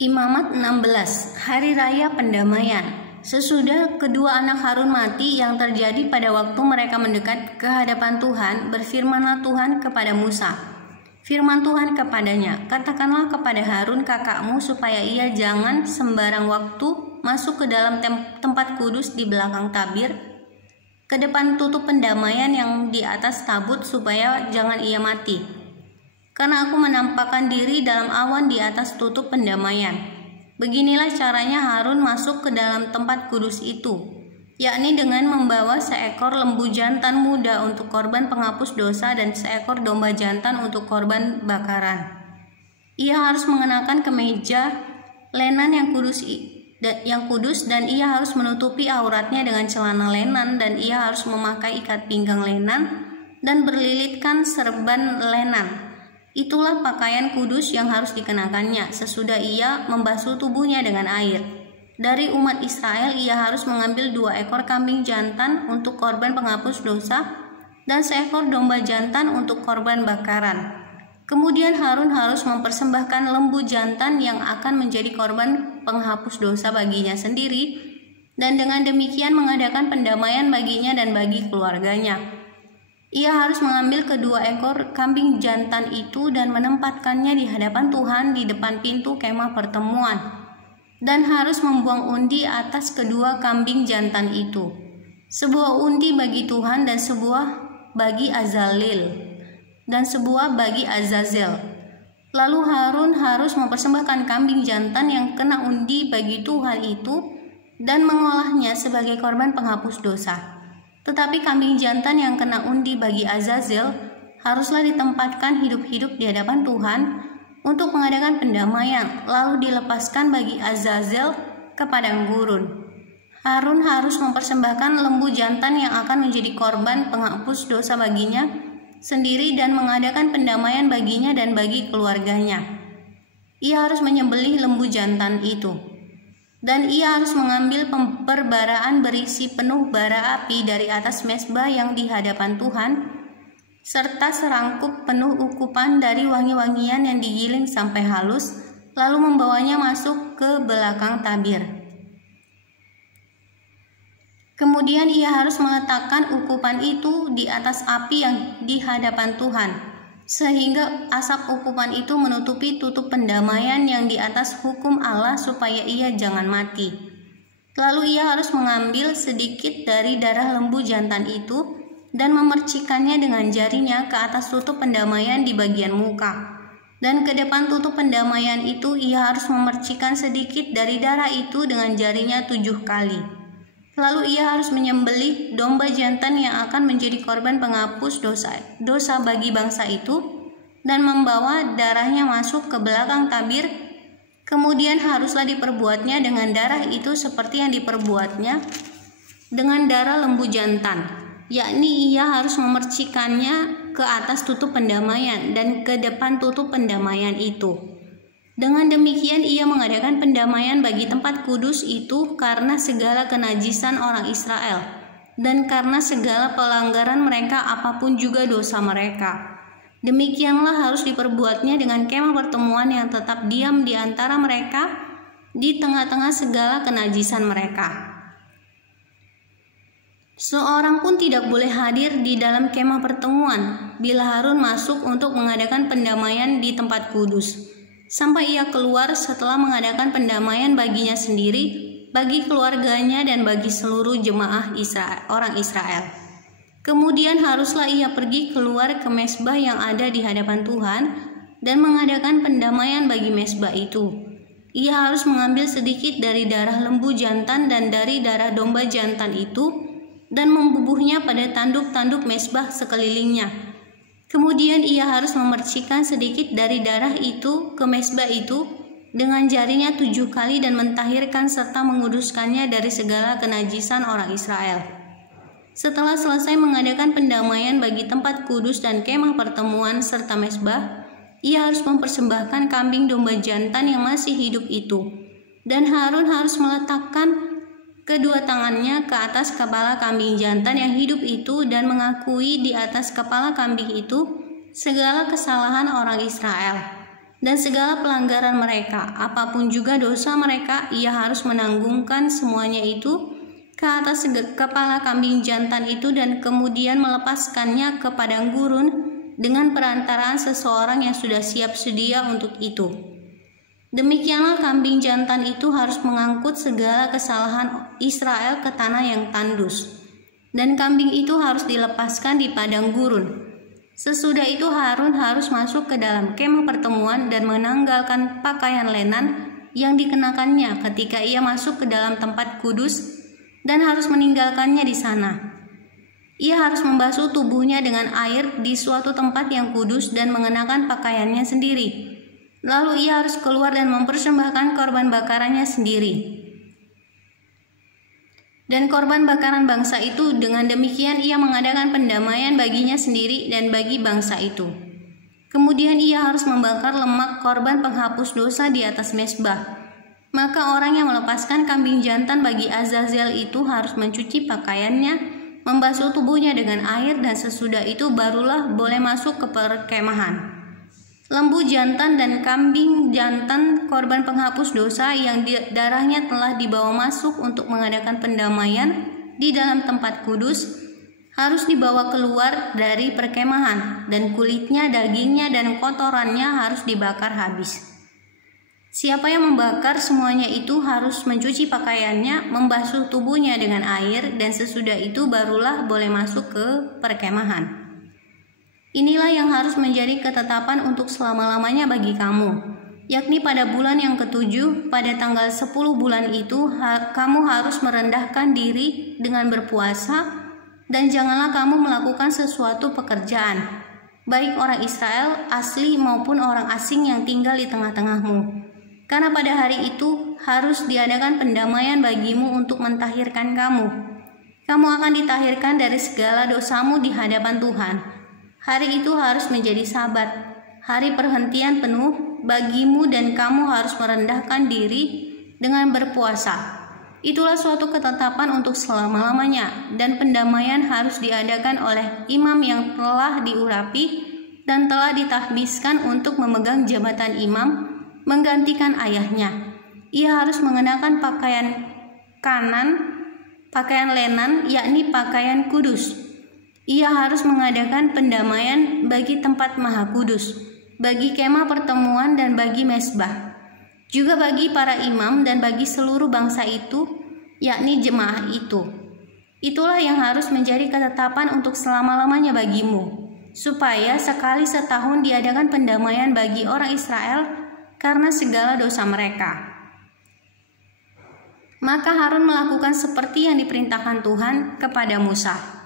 Imamat 16, Hari Raya Pendamaian. Sesudah kedua anak Harun mati yang terjadi pada waktu mereka mendekat ke hadapan Tuhan, berfirmanlah Tuhan kepada Musa. Firman Tuhan kepadanya, katakanlah kepada Harun kakakmu supaya ia jangan sembarang waktu masuk ke dalam tempat kudus di belakang tabir, ke depan tutup pendamaian yang di atas tabut, supaya jangan ia mati. Karena aku menampakkan diri dalam awan di atas tutup pendamaian. Beginilah caranya Harun masuk ke dalam tempat kudus itu, yakni dengan membawa seekor lembu jantan muda untuk korban penghapus dosa dan seekor domba jantan untuk korban bakaran. Ia harus mengenakan kemeja lenan yang kudus dan ia harus menutupi auratnya dengan celana lenan, dan ia harus memakai ikat pinggang lenan dan berlilitkan serban lenan. Itulah pakaian kudus yang harus dikenakannya sesudah ia membasuh tubuhnya dengan air. Dari umat Israel ia harus mengambil 2 ekor kambing jantan untuk korban penghapus dosa dan seekor domba jantan untuk korban bakaran. Kemudian Harun harus mempersembahkan lembu jantan yang akan menjadi korban penghapus dosa baginya sendiri, dan dengan demikian mengadakan pendamaian baginya dan bagi keluarganya. Ia harus mengambil kedua ekor kambing jantan itu dan menempatkannya di hadapan Tuhan di depan pintu kemah pertemuan, dan harus membuang undi atas kedua kambing jantan itu, sebuah undi bagi Tuhan dan sebuah bagi Azalil dan sebuah bagi Azazel. Lalu Harun harus mempersembahkan kambing jantan yang kena undi bagi Tuhan itu dan mengolahnya sebagai korban penghapus dosa. Tetapi kambing jantan yang kena undi bagi Azazel haruslah ditempatkan hidup-hidup di hadapan Tuhan untuk mengadakan pendamaian, lalu dilepaskan bagi Azazel ke padang gurun. Harun harus mempersembahkan lembu jantan yang akan menjadi korban penghapus dosa baginya sendiri dan mengadakan pendamaian baginya dan bagi keluarganya. Ia harus menyembelih lembu jantan itu. Dan ia harus mengambil perbaraan berisi penuh bara api dari atas mezbah yang di hadapan Tuhan, serta serangkup penuh ukupan dari wangi-wangian yang digiling sampai halus, lalu membawanya masuk ke belakang tabir. Kemudian ia harus meletakkan ukupan itu di atas api yang di hadapan Tuhan, sehingga asap ukupan itu menutupi tutup pendamaian yang di atas hukum Allah supaya ia jangan mati. Lalu ia harus mengambil sedikit dari darah lembu jantan itu dan memercikannya dengan jarinya ke atas tutup pendamaian di bagian muka. Dan ke depan tutup pendamaian itu ia harus memercikan sedikit dari darah itu dengan jarinya 7 kali. Lalu ia harus menyembelih domba jantan yang akan menjadi korban penghapus dosa bagi bangsa itu dan membawa darahnya masuk ke belakang tabir. Kemudian haruslah diperbuatnya dengan darah itu seperti yang diperbuatnya dengan darah lembu jantan, yakni ia harus memercikannya ke atas tutup pendamaian dan ke depan tutup pendamaian itu. Dengan demikian ia mengadakan pendamaian bagi tempat kudus itu karena segala kenajisan orang Israel dan karena segala pelanggaran mereka apapun juga dosa mereka. Demikianlah harus diperbuatnya dengan kemah pertemuan yang tetap diam di antara mereka di tengah-tengah segala kenajisan mereka. Seorang pun tidak boleh hadir di dalam kemah pertemuan bila Harun masuk untuk mengadakan pendamaian di tempat kudus, sampai ia keluar setelah mengadakan pendamaian baginya sendiri, bagi keluarganya dan bagi seluruh jemaah orang Israel. Kemudian haruslah ia pergi keluar ke mezbah yang ada di hadapan Tuhan dan mengadakan pendamaian bagi mezbah itu. Ia harus mengambil sedikit dari darah lembu jantan dan dari darah domba jantan itu dan membubuhnya pada tanduk-tanduk mezbah sekelilingnya. Kemudian ia harus memercikan sedikit dari darah itu ke mezbah itu dengan jarinya 7 kali dan mentahirkan serta menguduskannya dari segala kenajisan orang Israel. Setelah selesai mengadakan pendamaian bagi tempat kudus dan kemah pertemuan serta mezbah, ia harus mempersembahkan kambing domba jantan yang masih hidup itu. Dan Harun harus meletakkan kedua tangannya ke atas kepala kambing jantan yang hidup itu dan mengakui di atas kepala kambing itu segala kesalahan orang Israel. dan segala pelanggaran mereka, apapun juga dosa mereka, ia harus menanggungkan semuanya itu ke atas kepala kambing jantan itu dan kemudian melepaskannya ke padang gurun dengan perantaraan seseorang yang sudah siap sedia untuk itu. Demikianlah kambing jantan itu harus mengangkut segala kesalahan Israel ke tanah yang tandus, dan kambing itu harus dilepaskan di padang gurun. Sesudah itu Harun harus masuk ke dalam kemah pertemuan dan menanggalkan pakaian lenan yang dikenakannya ketika ia masuk ke dalam tempat kudus dan harus meninggalkannya di sana. Ia harus membasuh tubuhnya dengan air di suatu tempat yang kudus dan mengenakan pakaiannya sendiri. Lalu ia harus keluar dan mempersembahkan korban bakarannya sendiri. Dan korban bakaran bangsa itu, dengan demikian ia mengadakan pendamaian baginya sendiri dan bagi bangsa itu. Kemudian ia harus membakar lemak korban penghapus dosa di atas mezbah. Maka orang yang melepaskan kambing jantan bagi Azazel itu harus mencuci pakaiannya, membasuh tubuhnya dengan air, dan sesudah itu barulah boleh masuk ke perkemahan. Lembu jantan dan kambing jantan korban penghapus dosa yang darahnya telah dibawa masuk untuk mengadakan pendamaian di dalam tempat kudus harus dibawa keluar dari perkemahan, dan kulitnya, dagingnya, dan kotorannya harus dibakar habis. Siapa yang membakar semuanya itu harus mencuci pakaiannya, membasuh tubuhnya dengan air, dan sesudah itu barulah boleh masuk ke perkemahan. Inilah yang harus menjadi ketetapan untuk selama-lamanya bagi kamu, yakni pada bulan yang ke-7, pada tanggal 10 bulan itu, kamu harus merendahkan diri dengan berpuasa, dan janganlah kamu melakukan sesuatu pekerjaan, baik orang Israel asli maupun orang asing yang tinggal di tengah-tengahmu. Karena pada hari itu harus diadakan pendamaian bagimu untuk mentahirkan kamu. Kamu akan ditahirkan dari segala dosamu di hadapan Tuhan. Hari itu harus menjadi Sabat, hari perhentian penuh bagimu, dan kamu harus merendahkan diri dengan berpuasa. Itulah suatu ketetapan untuk selama-lamanya, dan pendamaian harus diadakan oleh imam yang telah diurapi dan telah ditahbiskan untuk memegang jabatan imam, menggantikan ayahnya. Ia harus mengenakan pakaian lenan, yakni pakaian kudus. Ia harus mengadakan pendamaian bagi tempat maha kudus, bagi kemah pertemuan dan bagi mezbah, juga bagi para imam dan bagi seluruh bangsa itu, yakni jemaah itu. Itulah yang harus menjadi ketetapan untuk selama-lamanya bagimu, supaya sekali setahun diadakan pendamaian bagi orang Israel karena segala dosa mereka. Maka Harun melakukan seperti yang diperintahkan Tuhan kepada Musa.